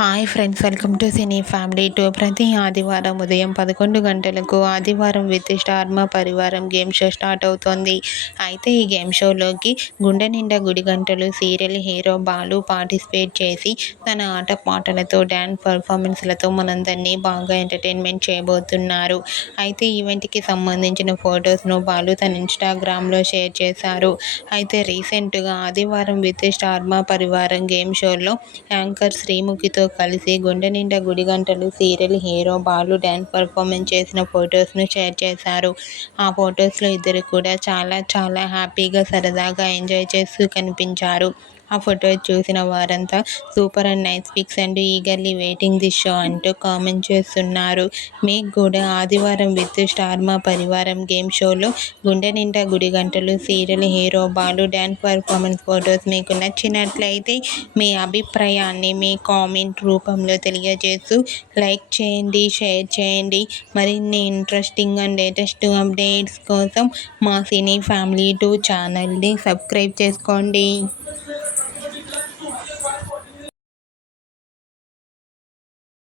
Hi friends, welcome to cine family two. ప్రతి ఆదివారం ఉదయం 11 గంటలకు ఆదివారం విత్ స్టార్ మా పరివారం గేమ్ షో స్టార్ట్ అవుతోంది. అయితే ఈ గేమ్ షోలోకి గుండె నిండా గుడి గంటలు సీరియల్ హీరో బాలు పార్టిసిపేట్ చేసి తన ఆట పాటలతో డ్యాన్స్ పర్ఫార్మెన్స్లతో మనందరినీ బాగా ఎంటర్టైన్మెంట్ చేయబోతున్నారు. అయితే ఈవెంట్కి సంబంధించిన ఫొటోస్ను బాలు తన ఇన్స్టాగ్రామ్లో షేర్ చేశారు. అయితే రీసెంట్గా ఆదివారం విత్ స్టార్ మా పరివారం గేమ్ షోలో యాంకర్ శ్రీముఖితో కలిసి గుండె నిండా గుడి గంటలు serial hero Balu dance performance చేసిన ఫొటోస్ను షేర్ చేశారు. ఆ ఫొటోస్లో ఇద్దరు కూడా చాలా చాలా హ్యాపీగా సరదాగా ఎంజాయ్ చేస్తూ కనిపించారు. ఆ ఫొటోస్ చూసిన వారంతా super and nice pics and eagerly waiting this show అంటూ కామెంట్ చేస్తున్నారు. మీకు కూడా ఆదివారం విత్ స్టార్ మా పరివారం గేమ్ షోలో గుండె నిండా గుడి గంటలు serial hero Balu dance performance photos మీకు నచ్చినట్లయితే మీ అభిప్రాయాన్ని మీ కామెంట్ రూపంలో తెలియజేస్తూ లైక్ చేయండి, షేర్ చేయండి. మరిన్ని ఇంట్రెస్టింగ్ అండ్ లేటెస్ట్ అప్డేట్స్ కోసం మా సినీ ఫ్యామిలీ 2 ఛానల్ని సబ్స్క్రైబ్ చేసుకోండి.